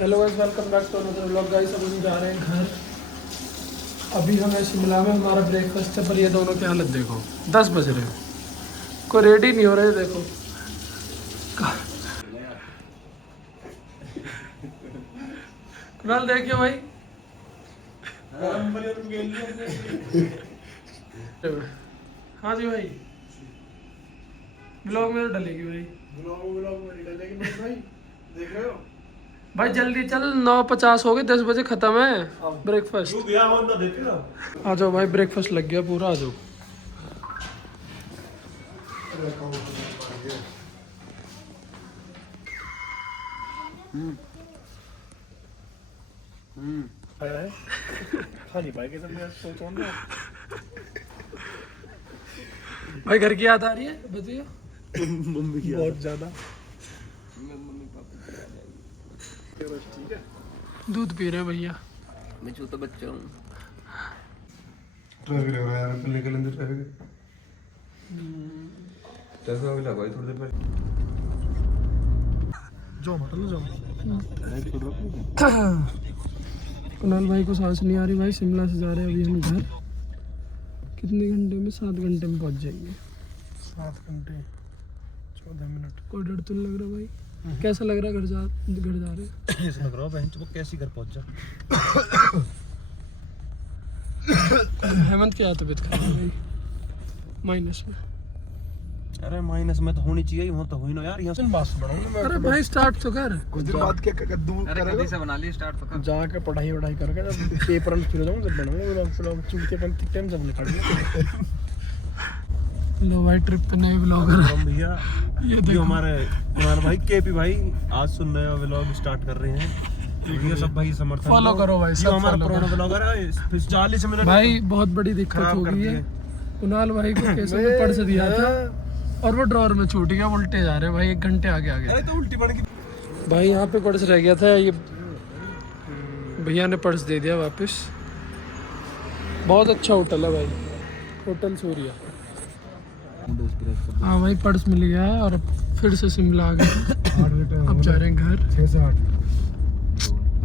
Hello guys, welcome back to another vlog. Guys अब हम जा रहे हैं घर। अभी हमें शिमला में हमारा ब्रेकफास्ट है, पर ये दोनों की हालत देखो, 10 बज रहे हैं, कोई रेडी नहीं हो रहे। देखो कुणाल देखियो भाई। हाँ जी भाई, ब्लॉग में तो डलेगी भाई। ब्लॉग में डलेगी भाई, देख रहे हो भाई। जल्दी चल, 9:50 हो गए, 10 बजे खत्म है ब्रेकफास्ट। आ जाओ भाई, ब्रेकफास्ट लग गया पूरा, आ जाओ। खाली भाई के मैं सोचो ना भाई घर की याद आ रही है, बताइए। मम्मी की बहुत ज्यादा। दूध पी रहे हैं भैया। मैं छोटा बच्चा हूँ। ट्रैफिक लग रहा है यार, निकल अंदर ट्रैफिक कैसा हो गया भाई? थोड़ी देर पहले जो मतलब जो कुणाल भाई को सांस नहीं आ रही भाई। शिमला से जा रहे हैं अभी हम घर। कितने घंटे में? 7 घंटे में पहुंच जाएंगे। 7 घंटे 14 मिनट। कोई डर तो नहीं लग रहा भाई? कैसा लग रहा है घर जा रहे? ऐसा लग रहा है बहन चुप कैसी घर पहुंच जा। हेमंत की तबीयत खराब है भाई, माइनस में। अरे माइनस में तो होनी चाहिए, वहाँ तो हुई ना यार। यहाँ से बात बढ़ाऊंगा। अरे भाई स्टार्ट तो कर। कुछ दिन बाद क्या कद्दू कभी से बना लिए स्टार्ट तो कर। जाके पढ़ाई करके जब पेपर में फिर जाऊंगा जब बनाऊंगा व्लॉग चूते पंती टाइम जब निकल लो भाई, ट्रिप पे नए व्लॉगर हम भैया ये जो देखो। हमारे भाई केपी भाई आज सुन नया व्लॉग स्टार्ट कर रहे हैं। ये सब भाई समर्थन फॉलो करो भाई, ये सब हमारा follow पुराना व्लॉगर है। 40 मिनट भाई बहुत बड़ी दिक्कत खराब हो कर गई है। दिए। कुणाल भाई को कैसे में पर्स दिया था और वो ड्रॉअर में छूट गया। उल्टे जा रहे हैं भाई, 1 घंटे आगे अरे तो उल्टी पड़ गई। भाई। यहाँ पे पर्स रह गया था, ये भैया ने पर्स दे दिया वापस। बहुत अच्छा होटल है भाई, होटल सूर्या। हाँ भाई, पर्स मिल गया है और फिर से शिमला आ गए। अब जा रहे हैं घर। 6 से 8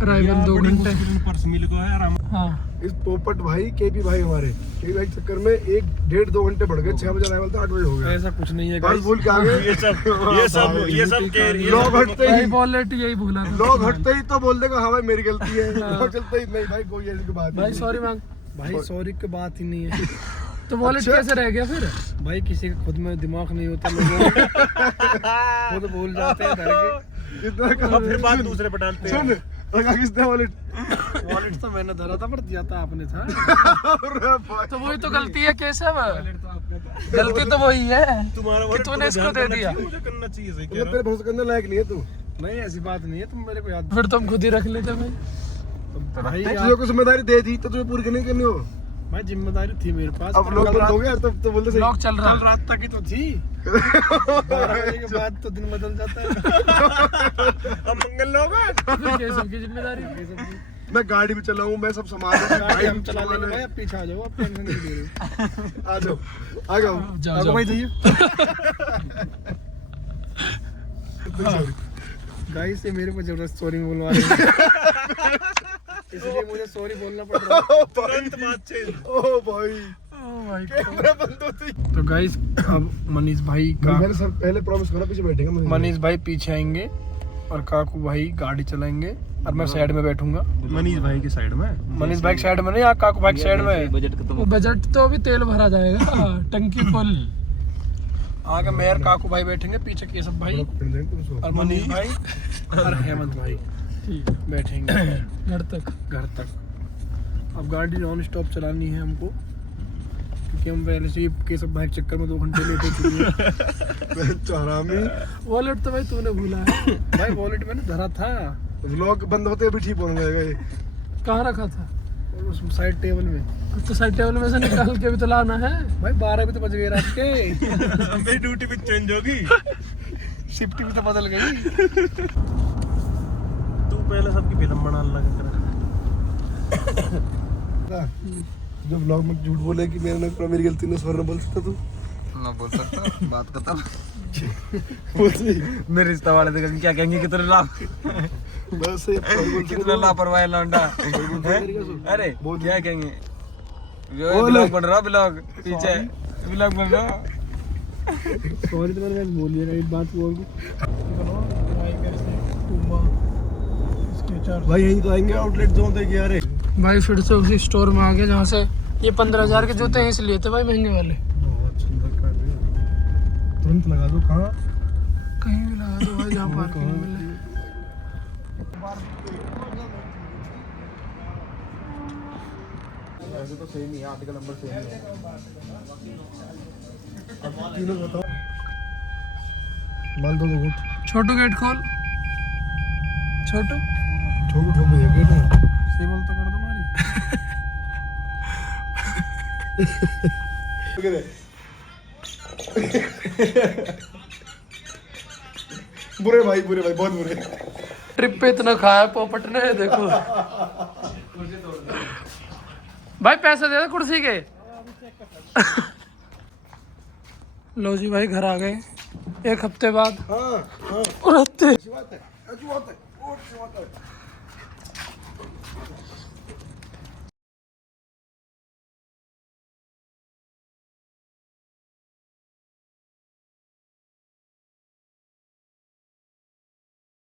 अराइवल 2 घंटे। पर्स मिल गया है आराम। हाँ इस पोपट भाई केपी भाई हमारे केपी भाई के चक्कर में 1-1.5-2 घंटे बढ़ गए। 6 बजे अराइवल था, 8 बजे हो गया। ऐसा कुछ नहीं है बस गाइस। भूल के आ गए। ये सब लोग हटते भाई, ही वॉलेट यही भूला था। लोग हटते ही तो बोल देगा हाँ भाई मेरी गलती है। लोग चलते ही नहीं भाई, कोई ऐसी बात भाई नहीं। सॉरी मांग। भाई सॉरी की बात ही नहीं है। तो वॉलेट कैसे रह गया फिर? भाई किसी का खुद में दिमाग नहीं होता, लोगों खुद भूल जाते हैं धर के। इतना अब फिर बात दूसरे पे डालते हैं। सुन लगा किसने वॉलेट? वॉलेट तो मैंने धरा था पर दिया था आपने था। अरे भाई तो वही तो गलती है केशव, गलती तो वही है तुम्हारा कि तूने इसको दे दिया। मुझे करना चाहिए सही कह मतलब तेरे भरोसे करने लायक नहीं है तू। नहीं ऐसी बात नहीं है, तुम मेरे को याद फिर तुम खुद ही रख लेते भाई। भाई तुझे को जिम्मेदारी दे दी तो तुझे पूरी नहीं करनी हो। भाई जिम्मेदारी थी मेरे पास। अब लोग बंद हो गए तब तो बोलते सही। ब्लॉग चल रहा कल है। रात तक ही तो थी। 12 बजे के बाद तो दिन बदल जाता है। अब मंगल लोग फिर केशव की जिम्मेदारी। मैं गाड़ी भी चलाऊं, मैं सब संभालूं। गाड़ी हम चला लेंगे भाई, अब पीछे आ जाओ, अब टेंशन नहीं ले रहे। आ जाओ आ जाओ जाओ भाई जाइए। गाइस ये मेरे को जबरदस्त सॉरी बोलवा रहे हैं, इसलिए मुझे सॉरी बोलना पड़ रहा है। तुरंत बात चेंज। ओ भाई कैमरा बंद होती। तो गाइस अब मनीष भाई का मैंने सर पहले प्रॉमिस करा पीछे बैठेगा। मनीष भाई पीछे आएंगे और काकू भाई गाड़ी चलाएंगे और मैं साइड में बैठूंगा। मनीष भाई की साइड में, मनीष भाई की साइड में नहीं, काकू भाई की साइड में। बजट खत्म वो बजट तो अभी तेल भरा जाएगा, टंकी फुल। आगे मैं और काकू भाई बैठेंगे, पीछे केशव भाई और मनीष भाई और हेमंत भाई ठीक है, बैठेंगे घर तक। घर तक। अब गाड़ी नॉन स्टॉप चलानी है हमको, क्योंकि हम पहले से ही केशव भाई के चक्कर में 2 घंटे लेट हो चुके हैं। हरामी। वॉलेट तो भाई तूने भूला है। भाई वॉलेट मैंने धरा था व्लॉग बंद होते भी ठीक बोल जाएगा ये। कहाँ रखा था? उस साइड टेबल में। तो साइड टेबल में से निकाल के भी तो लाना है भाई 12 भी तो बज गए रात के। मेरी ड्यूटी भी चेंज होगी, शिफ्ट भी तो बदल गई। तू पहले सबकी फिल्म बनाने लगा कर। जो व्लॉग में झूठ बोले कि मेरी गलती नहीं, स्वर न बोल सकता तू। ना बोल सकता, बात खत्म। बोलती मेरे रिश्ता वाले देखा क्या कहेंगे कि तेरे लाभ। बस ये कितना लापरवाह लौंडा। अरे क्या कहेंगे, ब्लॉग बन रहा, ब्लॉग पीछे ब्लॉग बन रहा। सॉरी तो मैंने बोल दिया एक बात बोल दूं। भाई यहीं तो आएंगे आउटलेट जोन देख यार। भाई फिर से उसी स्टोर में आ गए जहाँ से ये 15,000 के जूते यहीं से लिए थे भाई, महंगे वाले। तुरंत लगा दो। कहाँ? कहीं भी लगा दो भाई, जहाँ पार्किंग मिले। ऐसे तो सेम ही है, आर्टिकल नंबर सेम है। तीनों बताओ। बाल दो गुट। छोटू गेट खोल, छोटू। ठोक ठोक दे गेट में। सेवल तो कर दो हमारी। बुरे भाई बहुत बुरे। ट्रिप पे इतना खाया पोपट ने, देखो। भाई पैसे दे दो कुर्सी के। लो जी भाई, घर आ गए 1 हफ्ते बाद। हाँ हाँ और हफ्ते अच्छी बात है, अच्छी बात है, और अच्छी बात है।